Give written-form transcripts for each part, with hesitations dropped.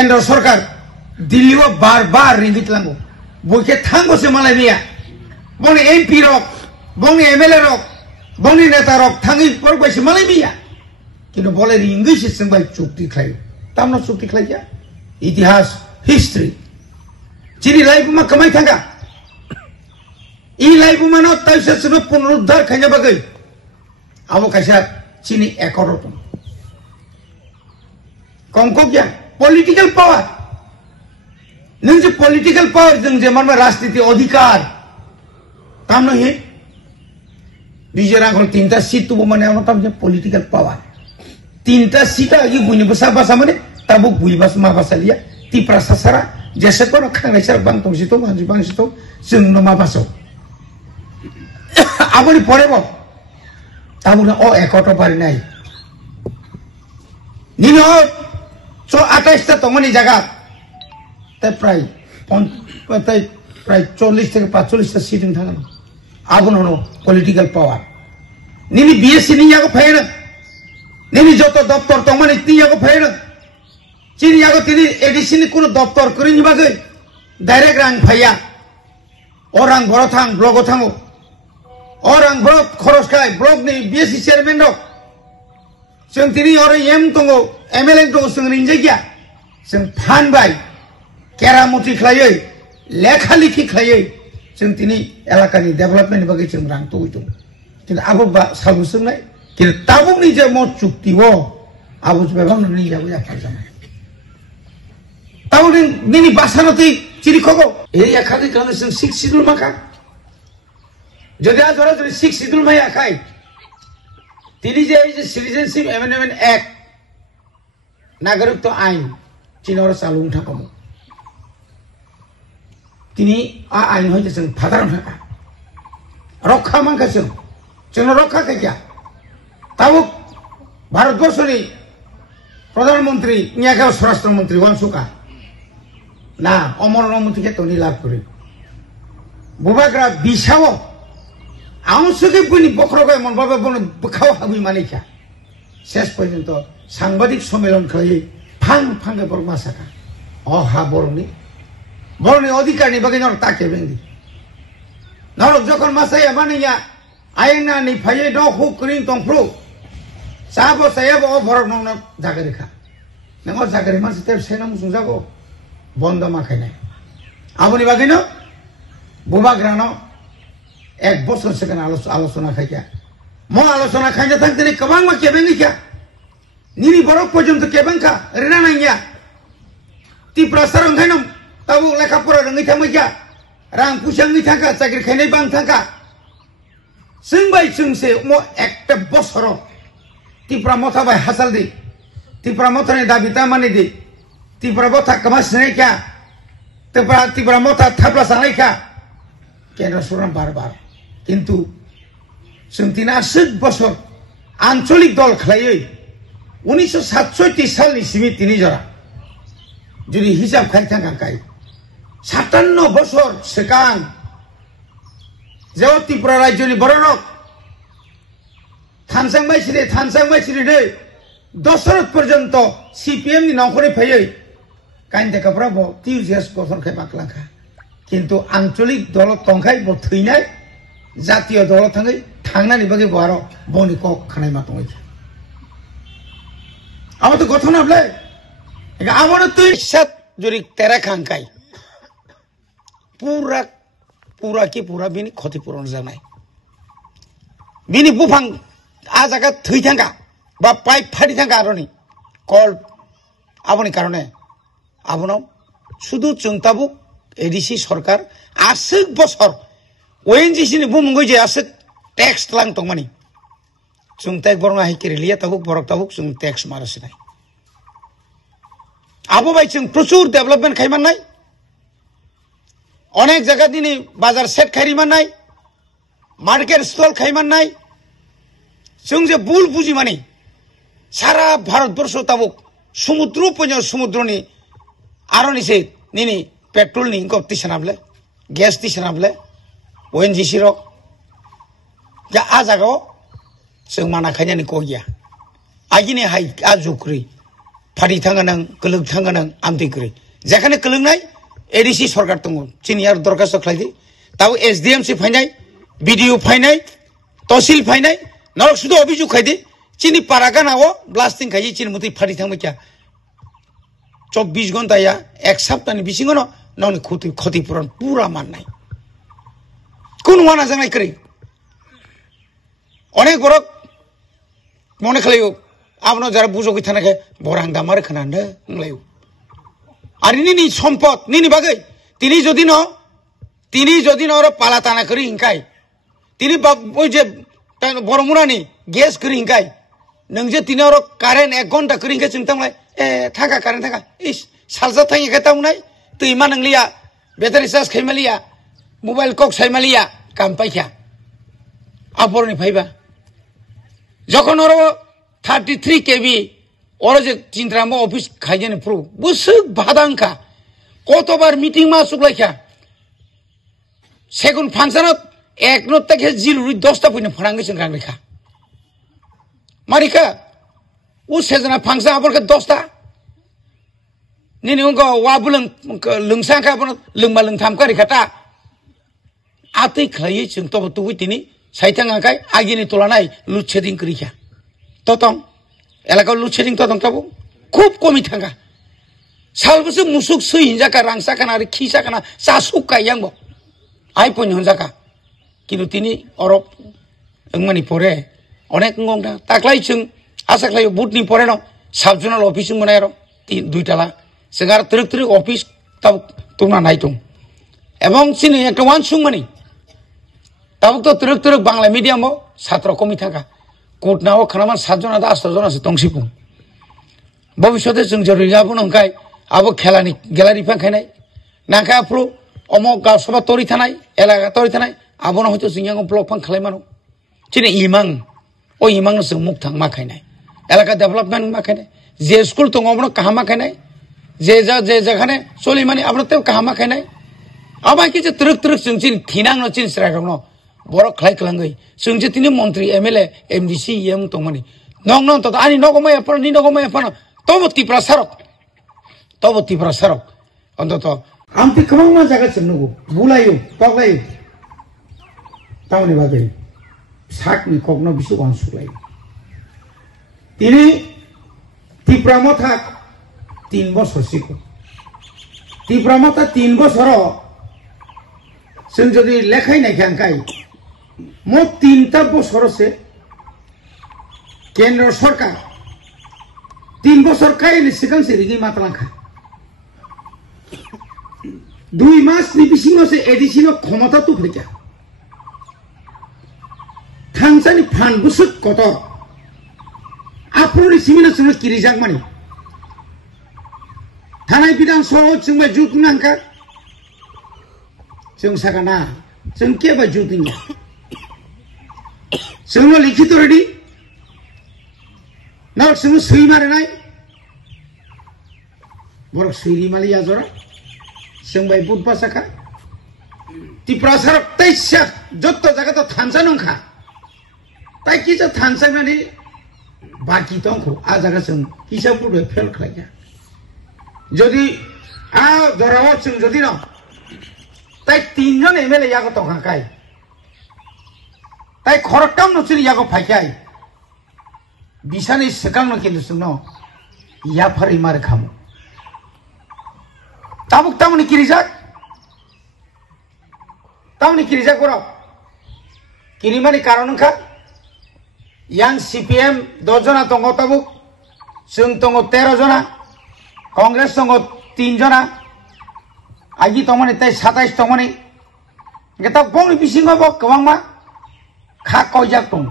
केंद्र सरकार दिल्ली वो बार रिंगित लांगो बोके थांगो से माले मिया बोंगे एमपी रॉक बोंगे एमएलए रॉक बोंगे नेता रॉक थांगी पर कोई से माले मिया किंतु बोले रिंगी से संभाई चुक्ति खाई तामना चुक्ति खाई क्या इतिहास हिस्ट्री चिरी लाइफ में कमाई थांगा ई लाइफ में ना तैसे सुनो पुनरुद्धार खाई जब गई अब कैसा चीनी एकरो तुम कौन को क्या पॉलिटिकल पावर नहीं जो पॉलिटिकल पावर जंग मन में राजनीति अधिकार तम नहीं बिजरांग तीनटा सीट तो मने ono tam political power तीनटा सीट ये बुनी बसा बसा मने तब बुई बस मा बसा लिया ती प्रशासरा जैसे को रखा नहीं सर बंग तो सितो मांझी बंग सितो सिंह मा बसो आबोनी पड़े बो तब ना ओ एकोटो पारी नहीं निनो so 28 तो मनी जगह ते प्राय 40 থেকে 45 টা সিটিং থাকা আগুন হলো পলিটিক্যাল পাওয়ার নিনি বিএসসি নিয়াগো ফাইনা নিনি যত দপ্তর তো মানে নিয়াগো ফাইনা চিনিয়াগো তিনি এডিসিনি কোন দপ্তর করি নিবাগে ডাইরেক্ট রাং ফাইয়া ওরাং বড় থাং ব্লগ থাঙ্গো ওরাং বড় খরচ খাই ব্লগ নি বিএসসি চেয়ারম্যান রক जों তিনি ওরে এম দঙ্গো एमएलए दो जों रिंजागिया जों फानबाय केरामति खालायै लेखा लिखि खालायै जों तिनि एलाकानि डेभलपमेन्ट बागै जों रां तोइदों किन्तु आबो सालुसोंनाय किन्तु ताबुनि जे मत चुक्तिओ आबो बेबां नि जाबो जाफार जानाय ताबुनि निनि बासानति चिरिखगो ए एखादि कानो जों 6 शिड्यूल माखा যদি আ ধরা 6 শিডিউল মাই আখাই তিনি যে এই যে সিটিজেনশিপ অ্যামেন্ডমেন্ট অ্যাক্ট नागरिकत्व आईन चीनर चालू थाको तिनी आ आईन होइते जों फादार थाका रक्षा मानखा जों रक्षा क्या तब भारतवर्षनि प्रधानमंत्री नियागा स्वराष्ट्र मंत्री वंशुका ना अमरनाथ के तोनी लाभ करे बुबाग्रा बिसाव आउसके बुनि बखरगय मनबाबे बन बखाव हाबि मानिखा शेष पर्यन्त সাংবাদিক সম্মেলন খালি ফাং ফাঙ্গে বড় মাসাকা অহা বড়নি অধিকার নিবাগে নর তাকে বেঙ্গি নর যখন মাসাই মানিয়া আইনা নি ফাইয়ে দ হুক করিং তংফ্রু সাবো সায়াবো অ বড় নন জাগে রেখা নঙ্গ জাগে মাসে তে সেনা মুসুং জাগো বন্ধ মাখাই নাই আবনি বাগে ন বুবা গ্রানো এক বছর সেখানে আলোচনা খাইয়া মো আলোচনা খাইয়া থাকতে কবাং মা কে বেঙ্গি কা Nini borok pojong ke bangka rena nanya ti prasarang khainam tabu lekha pura rangi thamaya rang pusang ni thaka chakri khainai bang thaka singbai singse mo ekta bosoro ti pramotha bai hasal di ti pramotha ni dabita mani di ti pramotha kamas nei kya ti pramotha thapla sangai kya kendra suram bar kintu singtina sik bosor ancholik dol khlaioi 1967 सालनि सिमी तिनि जरा जुदि हिसाब खाइ थांगा काय 57 বছর सिगां जेव त्रिपुरा राज्यनि बरनक थानसांबायसिरि दे दशरथ पर्यन्त सीपीएम नि नखरे फैयै काइन देखाफ्रा ब टिउजिएस गठन खाय बाकलांखा किन्तु आंचलिक दल तंखाय ब थैनाय जातीय दल थाङै थांनानि बागै बारो बनि कक खानाय मा दङै अब तो गठन आपले अब तो सत जुरी तेरा खांकाई पूरा की पूरा बिनी क्षतिपूरण जानाय बिनी बुफां आ जागा थै थांगा बा पाइप फाड़ी थांगा आरोनि कल आबनि कारणे आबनो शुधु चंताबु एडिसि सरकार आसुक बছর ओएनजीसी नि बुमुंगै जे आसुक टैक्स लांग तंगमानि जों टैक्स बरना हाइकेरिलिया ताबुक बरक ताबुक जों टैक्स मारसिनाय आबो बाय जों प्रचुर डेभलपमेंट खाइमाननाय अनेक जगह दिनै बाजार सेट खाइमाननाय मार्केट स्टल खाइमाननाय जों जे बुल बुजि माने सारा भारतवर्ष ताबुक समुद्र पन्य समुद्रनि आरोनिसे निनि पेट्रोलनि इंको तिसनाबले गैस तिसनाबले ओएनजीसी रो या आ जागाव जों माना खायनानि को गया आगिने हाय आ जुक्रि फाटी थांगानां कलग थांगानां आमदैग्रै जेखाने कलंनाय एडिसि सरकार दङ चिनि आरो दरखास्त खालायदि ताव एसडिएमसि फायनाय बिडिओ फायनाय तहसिल फायनाय नरक सुदो अभिजुग खायदि चिनि पारागानाव ब्लास्टिं खायि चिनि मुति फाटी थांबायखा 24 घन्टाया एक सप्ताहनि बिसिङाव नौनि क्षतिपूरण पूरा माननाय কোন ওয়ানা জানাই করে অনেক বড় মনে খালাইও আপনার যারা বুঝোকি থানাকে বরাং দামার খানান্ডে লাইও আর নিনি সম্পদ নিনি বাগে তিনি যদি ন পালা টানা করে হিংকাই তিনি ওই যে বড় মুরানি গ্যাস করে হিংকাই নং যে তিনি কারেন্ট 1 ঘন্টা করে হিংকাই जों তামলাই এ থাকা কারেন্ট থাকা ইস সালজা থাকি খাইতাম নাই তুই মা নংলিয়া ব্যাটারি চার্জ খাইমালিয়া मोबाइल कक साइमालिया काम पाइखा आबरनि फाइबा जखन 33 केबी जे चिन्त्राम ऑफिस खाइजेन प्रो बुसुक भादांखा कतबार मीटिंग मा सुगलाइखा सेकंड फांक्शन एक नोट तक जिलुरि 10 ता फैनो फरांगे जों रांगरेखा मारिखा उ सेजना फांक्शन आबरखा 10 ता निनि उंगो वाबुलंग लोंसाखा लोंबा लोंथाम कारिखाटा आतै खालायो जों तब तुबुइ तिनि साइथाङाखाय आगिनि तलानाय लुडशेडिं करिखा ततम एलाकाव लुडशेडिं ततम ताबो खूब कमि थांगा सालबोसो मुसुक सै हिंजाका रांसाखाना आरो खिसाखाना जासुक गायांबो आइ पइन हनजाका किन्तु तिनि अरब ओंमानि परे अनेक गंगा ताक्लाय जों आसा खालायो बुटनि परे न साब जनाल अफिस मोनाय र 2 ताला जों आरो त्रिक अफिस ताब तुमना नाय दं एवं चिनि एकटा वान सुंमानि तब तो तुरक बांग्ला मीडियम छात्र कमी थाका कोर्ट नाव खाना 7 जना 8 जना से तंसिपु भविष्य जों जरुरी जाबो नंखाय आबो खेलानि गेलारि फाखायनाय नाखा प्रो अमो गासबा तरि थानाय एलाका तरि थानाय आबोनो हयतो जोंयाव ब्लक फां खालायमानो चिनि इमां ओ इमां जों मुख थां माखायनाय एलाका डेभलपमेन्ट माखायनाय जे स्कुल दङ अबनो काहा माखायनाय जे जाखाने सलिमानि आबनो ते काहा माखायनाय आबा कि जे तुरक जों चिनि थिनांनो चिनि स्रायगनो बरक खालाय खालांगै जों जे तिनि मन्त्री एमएलए एमडीसी एम तंमानि नंग त आनि नगमाय अपन नि नगमाय अपन तब तिप्रा सरक अन्तत आमति कमामा जागा चन्नुगो बुलायो पगलायो ताउनि बागै साकनि कगनो बिसु अनसुलायो तिनि तिप्रामथा 3 बছর सिको तिप्रामथा 3 बছर जों जदि लेखाय नायखांखाय मोट 3टा बছर से केंद्र सरकार 3 बছर कायनि सिगां सिरिगि मातलांखा 2 मासनि बिसिङाव से एडिसिनो क्षमता तु फैखा थांसानि फान बुसुक कत आप्रनि सिमिना जों किरिजाक मानि थानाय बिधान सभा जों जुटनांखा जों सागाना जों केबा जुटिंगा जों लिखित रेडी नाव जों सै मारनाय बरक सैरि मालिया जरा जों बाय बुट पासाखा तिप्रासार तैसा जत्त जागा त थानसा नंखा ताइ किजा थानसानानि बाकी दंखौ आ जागा जों हिसाब बुडो फेल खालाया जदि आ दराव जों जदि न ताइ 3 जन एमएलए यागो तंखाय ताइ खरकाम नचुरि यागो फायखाय बिसानि सेकांनो किन्तु जोंनो या फारि मार खामो तामुक तामुनि किरिजाक बर किरिमानि कारणखा यां सीपीएम 10 जना दङ तामुक जों दङ 13 जना कांग्रेस दङ 3 जना आगि तमनि ताइ 27 तमनि गेता बंनि बिसिङाव गोबांमा खा कयजाक दं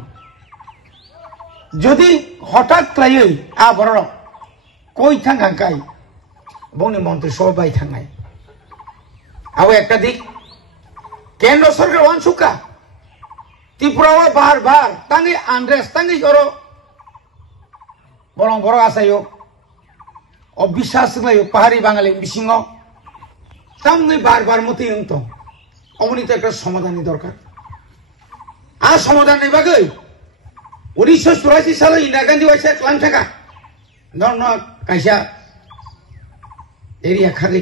जदि हठात क्लायै आ बर कय थांखांखाय बंनि मन्त्री सभा बाय थांनाय आव एकटा दिक केंद्र सरकार वानसुका त्रिपुरावा बार तांगै आन्ड्रेस तांगै जरो बरं बर आसायो अबिश्वास लायो पाहाड़ी बांगाली बिसिङाव तांगै बार मते अंत अमनि तो एकटा समाधाननि दरकार आ समाधाननि बागै 1984 साले इंदिरा गांधी वाइसा क्लाम थाका न कैसा एरिया खाली